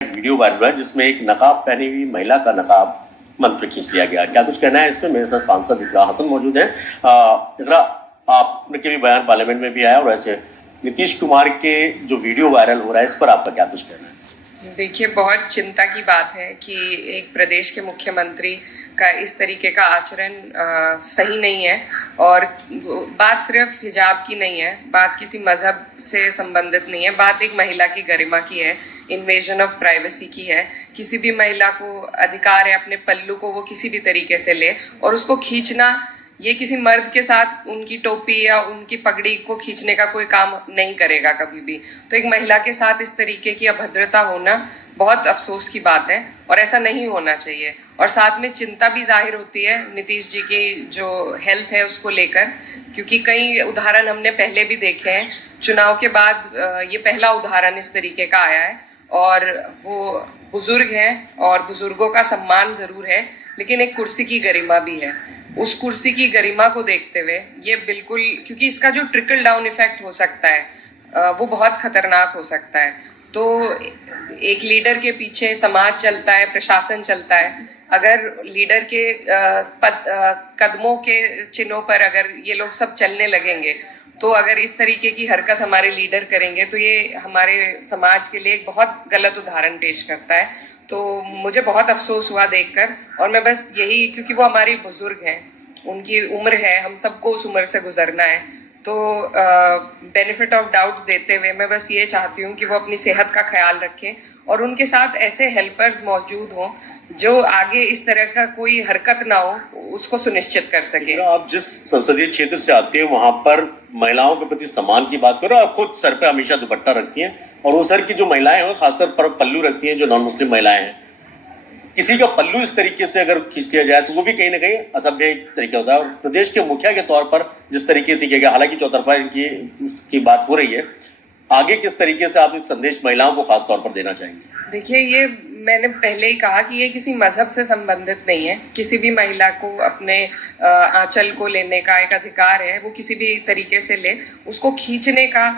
Video viral हुआ है जिसमें एक नकाब पहनी हुई महिला का नकाब मंच पे खींच लिया गया। क्या कुछ कहना है इसमें? मेरे साथ सांसद इकरा हसन मौजूद हैं। इकरा, आपके भी बयान पार्लियामेंट में भी आया और ऐसे नीतीश कुमार के जो वीडियो वायरल हो रहा है इस पर आपका क्या कुछ कहना है? देखिए, बहुत चिंता की बात है कि एक प्रदेश के मुख्यमंत्री का इस तरीके का आचरण सही नहीं है। और बात सिर्फ हिजाब की नहीं है, बात किसी मजहब से संबंधित नहीं है, बात एक महिला की गरिमा की है, इन्वेजन ऑफ प्राइवेसी की है। किसी भी महिला को अधिकार है अपने पल्लू को वो किसी भी तरीके से ले, और उसको खींचना ये किसी मर्द के साथ उनकी टोपी या उनकी पगड़ी को खींचने का कोई काम नहीं करेगा कभी भी। तो एक महिला के साथ इस तरीके की अभद्रता होना बहुत अफसोस की बात है और ऐसा नहीं होना चाहिए। और साथ में चिंता भी जाहिर होती है नीतीश जी की जो हेल्थ है उसको लेकर, क्योंकि कई उदाहरण हमने पहले भी देखे हैं। चुनाव के बाद ये पहला उदाहरण इस तरीके का आया है। और वो बुजुर्ग हैं और बुजुर्गों का सम्मान जरूर है, लेकिन एक कुर्सी की गरिमा भी है। उस कुर्सी की गरिमा को देखते हुए ये बिल्कुल, क्योंकि इसका जो ट्रिकल डाउन इफेक्ट हो सकता है वो बहुत खतरनाक हो सकता है। तो एक लीडर के पीछे समाज चलता है, प्रशासन चलता है। अगर लीडर के कदमों के चिन्हों पर अगर ये लोग सब चलने लगेंगे, तो अगर इस तरीके की हरकत हमारे लीडर करेंगे तो ये हमारे समाज के लिए एक बहुत गलत उदाहरण पेश करता है। तो मुझे बहुत अफसोस हुआ देखकर, और मैं बस यही, क्योंकि वो हमारे बुजुर्ग हैं, उनकी उम्र है, हम सबको उस उम्र से गुजरना है। तो बेनिफिट ऑफ डाउट देते हुए मैं बस ये चाहती हूँ कि वो अपनी सेहत का ख्याल रखें और उनके साथ ऐसे हेल्पर्स मौजूद हों जो आगे इस तरह का कोई हरकत ना हो उसको सुनिश्चित कर सके। आप जिस संसदीय क्षेत्र से आते हैं वहां पर महिलाओं के प्रति सम्मान की बात करो, आप खुद सर पे हमेशा दुपट्टा रखती हैं और उस तरह की जो महिलाएं हैं खासकर पर पल्लू रखती हैं, जो नॉन मुस्लिम महिलाएं हैं। किसी का पल्लू इस तरीके से अगर खींच लिया जाए तो वो भी कहीं ना कहीं असभ्य तरीका होता है। और प्रदेश के मुखिया के तौर पर जिस तरीके से किया गया, हालांकि चौतरफा की बात हो रही है, आगे किस तरीके से आप एक संदेश महिलाओं को खास तौर पर देना चाहेंगे? देखिए, ये मैंने पहले ही कहा कि ये किसी मजहब से संबंधित नहीं है। किसी भी महिला को अपने आंचल को लेने का एक अधिकार है, वो किसी भी तरीके से ले। उसको खींचने का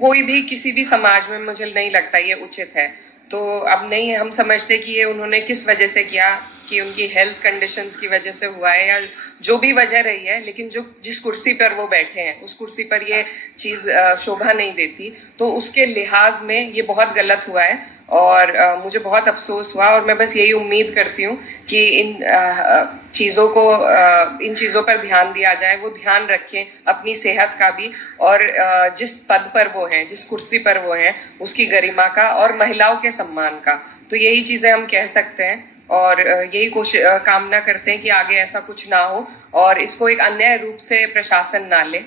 कोई भी किसी भी समाज में मुझे नहीं लगता ये उचित है। तो अब नहीं हम समझते कि ये उन्होंने किस वजह से किया, कि उनकी हेल्थ कंडीशंस की वजह से हुआ है या जो भी वजह रही है, लेकिन जो जिस कुर्सी पर वो बैठे हैं उस कुर्सी पर ये चीज़ शोभा नहीं देती। तो उसके लिहाज में ये बहुत गलत हुआ है और मुझे बहुत अफसोस हुआ। और मैं बस यही उम्मीद करती हूँ कि इन चीज़ों पर ध्यान दिया जाए, वो ध्यान रखें अपनी सेहत का भी, और जिस पद पर वो हैं, जिस कुर्सी पर वो हैं, उसकी गरिमा का और महिलाओं के सम्मान का। तो यही चीज़ें हम कह सकते हैं और यही कामना करते हैं कि आगे ऐसा कुछ ना हो और इसको एक अन्याय रूप से प्रशासन ना ले।